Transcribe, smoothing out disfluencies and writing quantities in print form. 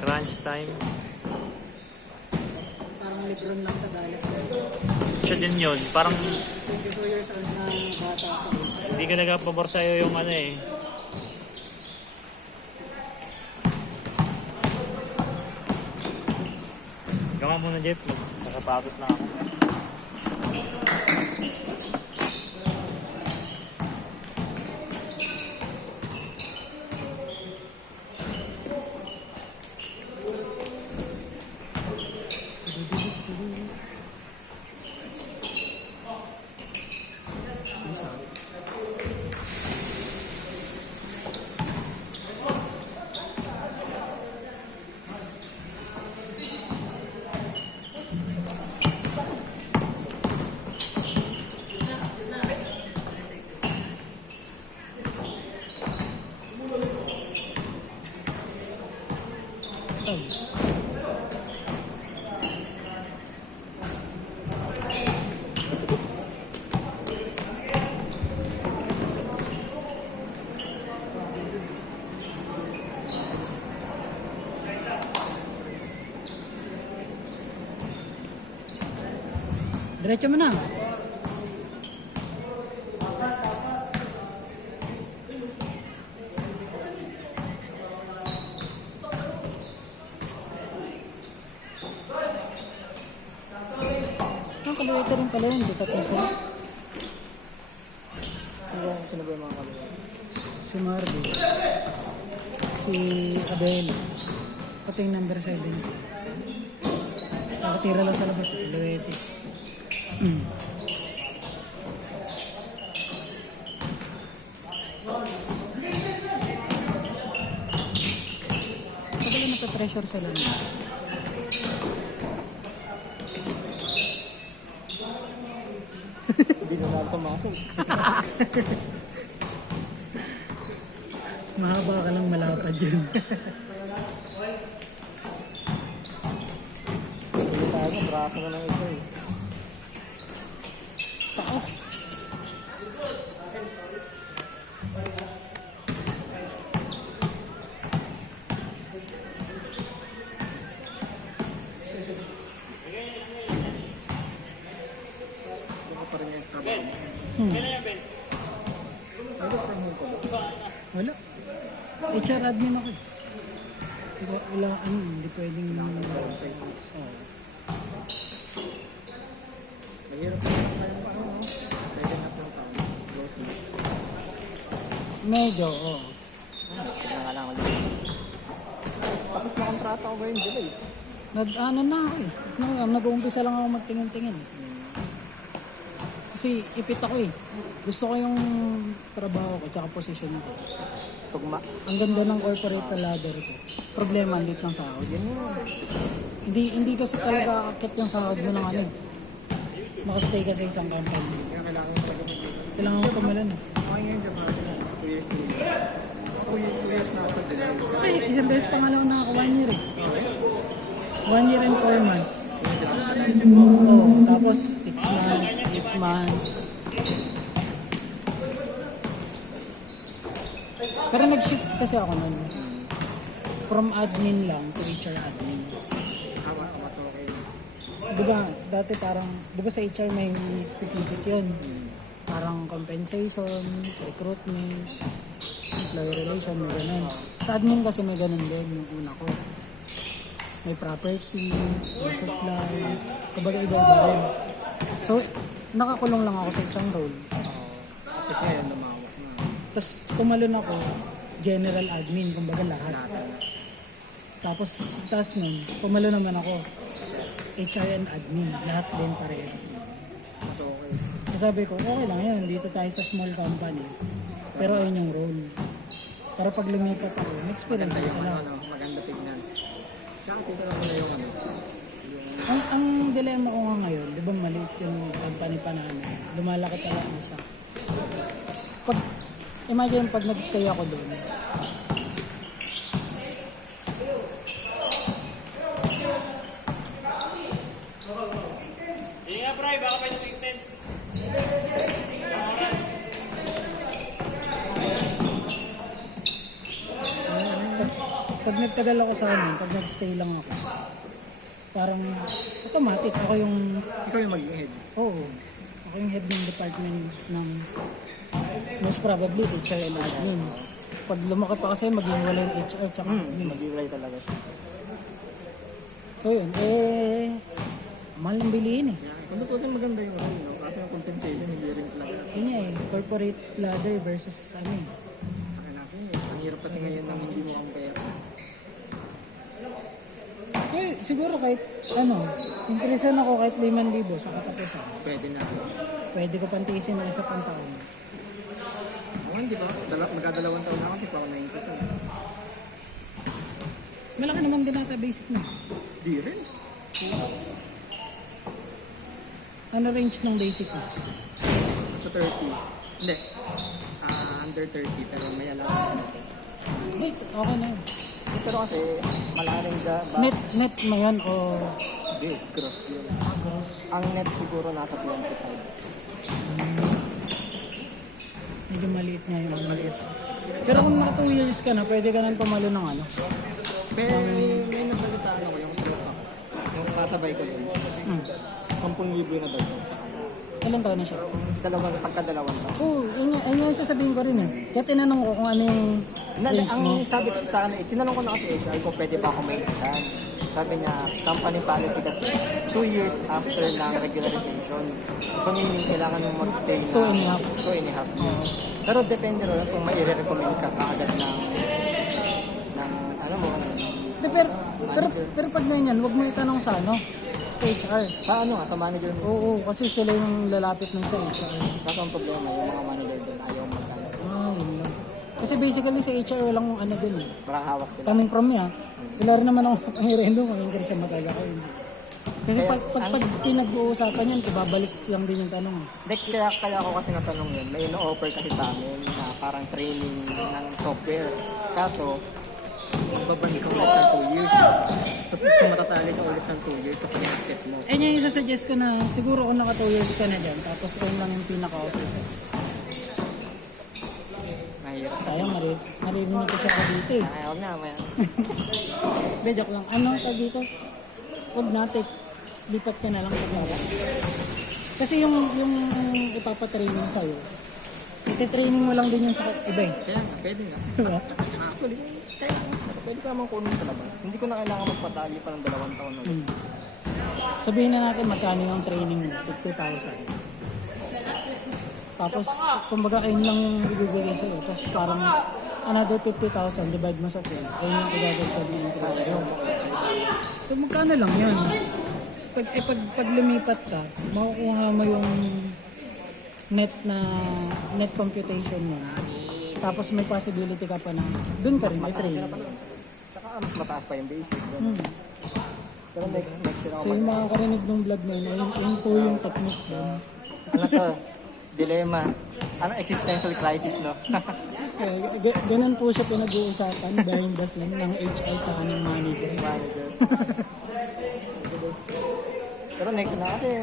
Crunch time. Parang Lebron lang sa Dallas yun. Siya din yun. Parang 22 years old na bata ako. hindi ka nagpapabor sa'yo yung ano eh. Gawa muna Jeff. Nakapatos na ako. Diretso mo na. Ang kaluwito rin pala yun. Dito po sila. Sino ba yung mga kaliwa? Si Marvin. Si Abel. Pati yung number 7. Nakatira lang sa labas. Kaluwito. Pagkala nasa-treasure sa lang. Hindi na lang sa muscles. Mahaba ka lang malapad yun. Hindi tayo, braso na lang ito eh. Taas. Ito pa rin yung extra bar mo. Ano pa rin yung color? Wala. HR admin ako. Wala, hindi pwedeng Side piece. Oo. Mahirap na lang kayo pa ano. Second half ng taon. Close na. Medyo, oo. Sige na nga lang ulit. Tapos na kontrata ko ngayon July. Ano na ako eh. Nag-uumpisa lang ako magtingin-tingin. Kasi ipit ako eh. Gusto ko yung trabaho ko tsaka posisyon ko. Tugma. Ang ganda ng corporate ladder ko. Problema, lit ng sahod. Yan mo. Hindi kasi talaga akit yung sahod mo ng ano eh. Makastay ka sa isang company. Kaya kailangan mo talaga mag-ibig. Kailangan mo kumalan eh. Okay ngayon dyan mga 2 years, 2 years. 2 years na ako din. Ay, isang beses pa nga lang ako 1 year eh. 1 year and 4 months. Oh, tapos 6 months, 8 months. Pero nag-shift kasi ako nun. From admin lang to HR admin. Mas okay. Diba, dati parang, diba sa HR may specific yun. Parang compensation, recruitment, employee relation, may ganun. Sa admin kasi may ganun din yung una ko. May property, may supplies, kumbaga iba-iba rin. So, nakakulong lang ako sa isang role. Kasi ngayon lumawak na. Tapos, tumalon ako, general admin, kumbaga lahat. Tapos nun, pumalo naman ako, HR and admin, lahat din parehas. Mas okay. Sabi ko, okay lang yan, dito tayo sa small company. Pero ayun yung role. Para pag lumipat ako, may experience ako sa lahat. Maganda tignan. Tsaka kisa lang na yung ano. Ang dilemma ko nga ngayon, di ba maliit yung company pa namin, lumalaki talaga siya. Imagine pag nag-stay ako doon, pag nagtagal ako sa amin, pag nag-stay lang ako, parang automatic ako yung, Ikaw yung maging head. oo, ako yung head ng department ng most probably HR and admin. Pag lumaki pa kasi, maging wala yung HR tsaka admin. Mag-iwalay talaga siya. So yun, mahal ang bilihin eh. Kung tutusin maganda yung role, no? Kasi yung compensation, hindi rin talaga. Yun nga eh, corporate ladder versus ano eh. Ang hirap kasi ngayon ng hindi mo ang pera. Kaya siguro kahit ano, increasean ako kahit 5,000 sa katapusan. Pwede na. Pwede ko pantiisin na isa pang taon. Ako hindi pa. Magdadalawang taon na ako, hindi pa ako na-increase. Malaki naman din ata basic na. Di rin. Ano range ng basic mo? Sa 30. Hindi. Under 30, pero may allowance kasi. Wait, okay na yun. Pero kasi, malaking Net mo yan o Hindi, gross yun. Ang net siguro nasa 25. medyo maliit nga yung maliit. Pero kung naka 2 years ka na, pwede ka nang tumalo ng ano. Pero may nabalitaan ako yung tropa. Yung kasabay ko yun. 10,000 yung nadagdag sa kanya. Ilan taon na siya? Pagkadalawang taon. Oo, yun yung sasabihin ko rin eh. Kaya tinanong ko kung ano yung range mo. Ang sabi ko sa akin, tinanong ko na kasi HR ko pwede ba ako may exam. Sabi niya, company policy kasi 2 years after ng regularization. So meaning kailangan mo mag-stay na 2.5 years. Pero depende rin kung may i-recommend ka kaagad ng ano mo. De, pero pag ganyan, huwag mo itanong sa ano, sa HR. Sa ano nga, sa manager mo. Oo, kasi sila yung lalapit nun sa HR. Kaso ang problema, yung mga manager din ayaw mag-ano. Yun lang. Kasi basically sa HR walang ano din eh. Parang hawak sila. Coming from me wala rin naman ako pangirendo kung yung sa mataga ko yun. Kasi pag pinag-uusapan yan, ibabalik lang din yung tanong. Kaya ako kasi natanong yun, may ino-offer kasi sa amin na parang training ng software. Kaso, magbabalik ka ulit ng 2 years. So matatali ka ulit ng 2 years kapag accept mo. Eh yung isa-suggest ko na siguro kung naka 2 years ka na dyan, tapos yun lang yung pinaka-office. Mahirap. Sayang maririnig ko siya ka dito eh. Ayaw na, may Hindi, joke lang. Ano ka dito? Huwag natin. Lipat ka na lang pag nawa. Kasi yung ipapatraining sa'yo, iti-training mo lang din yung sa iba eh. Kaya nga, pwede nga. Diba? Actually, kaya nga. Pwede ka naman kunin sa labas. Hindi ko na kailangan magpatali pa ng 2 taon ulit. Sabihin na natin magkano yung training mo, 50,000. Tapos, kumbaga ayun lang yung ibibigay sa'yo. Tapos parang another 50,000 divide mo sa 12. Ayun yung idadagdag ng interest sa'yo. So magkano lang yun? Pag lumipat ka, makukuha mo yung net computation mo. Tapos may possibility ka pa na doon ka rin may training. Saka mas mataas pa yung basic. Pero next year ako So yung mga karinig ng vlog mo yun po yung technique doon. ano to? Dilemma. Ano? Existential crisis, no? Ganun po siya pinag-uusapan behind the scene ng HR tsaka ng manager. Pero next na kasi